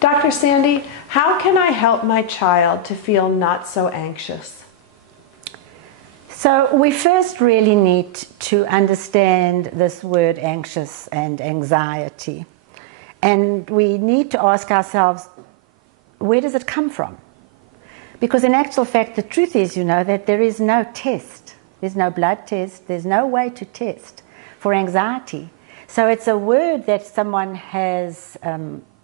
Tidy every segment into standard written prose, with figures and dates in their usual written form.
Dr. Sandy, how can I help my child to feel not so anxious? So we first really need to understand this word anxious and anxiety. And we need to ask ourselves, where does it come from? Because in actual fact, the truth is, that there is no test. There's no blood test. There's no way to test for anxiety. So it's a word that someone has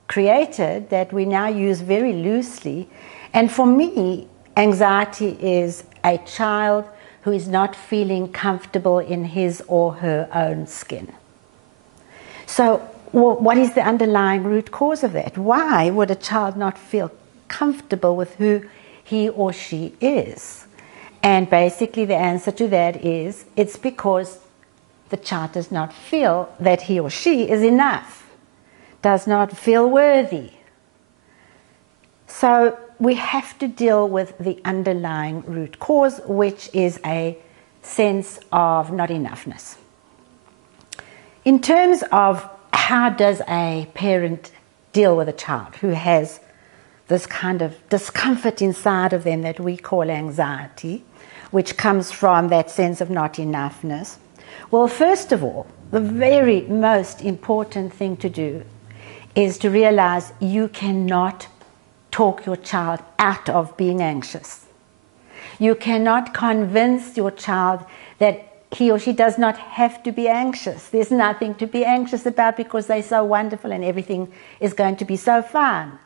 created that we now use very loosely. And for me, anxiety is a child who is not feeling comfortable in his or her own skin. So what is the underlying root cause of that? Why would a child not feel comfortable with who he or she is? And basically the answer to that is it's because the child does not feel that he or she is enough, does not feel worthy. So we have to deal with the underlying root cause, which is a sense of not enoughness. In terms of how does a parent deal with a child who has this kind of discomfort inside of them that we call anxiety, which comes from that sense of not enoughness? Well, first of all, the very most important thing to do is to realize you cannot talk your child out of being anxious. You cannot convince your child that he or she does not have to be anxious. There's nothing to be anxious about because they're so wonderful and everything is going to be so fun.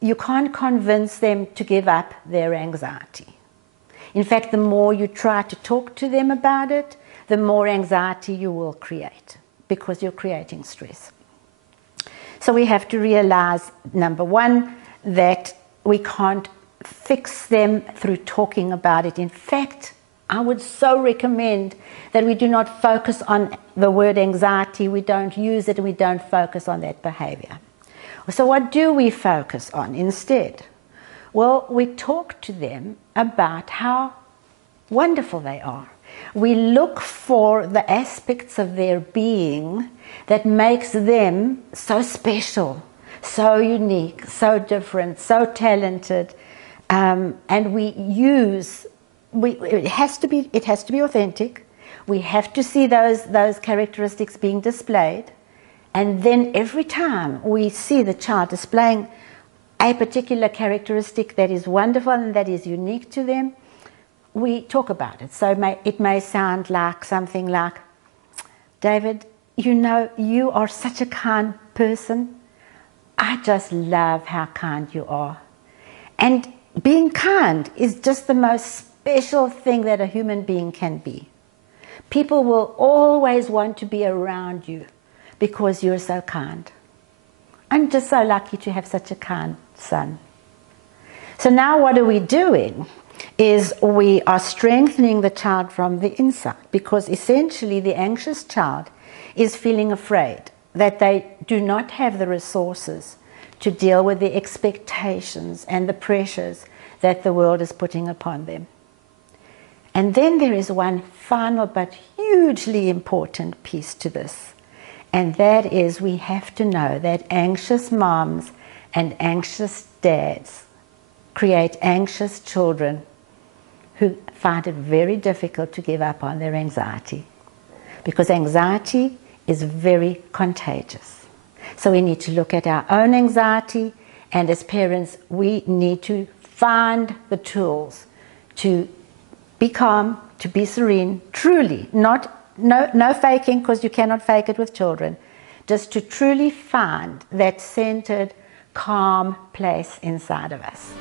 You can't convince them to give up their anxiety. In fact, the more you try to talk to them about it, the more anxiety you will create because you're creating stress. So we have to realize, number one, that we can't fix them through talking about it. In fact, I would so recommend that we do not focus on the word anxiety, we don't use it, and we don't focus on that behavior. So what do we focus on instead? Well, we talk to them about how wonderful they are. We look for the aspects of their being that makes them so special, so unique, so different, so talented, and it has to be authentic. We have to see those characteristics being displayed, and then every time we see the child displaying a particular characteristic that is wonderful and that is unique to them, we talk about it. So it may sound like something like, David, you are such a kind person. I just love how kind you are. And being kind is just the most special thing that a human being can be. People will always want to be around you because you're so kind. I'm just so lucky to have such a kind son. So now what are we doing? Is we are strengthening the child from the inside, because essentially the anxious child is feeling afraid that they do not have the resources to deal with the expectations and the pressures that the world is putting upon them. And then there is one final but hugely important piece to this, and that is we have to know that anxious moms and anxious dads create anxious children who find it very difficult to give up on their anxiety, because anxiety is very contagious. So we need to look at our own anxiety, and as parents we need to find the tools to be calm, to be serene, truly, no faking, because you cannot fake it with children, just to truly find that centered, calm place inside of us.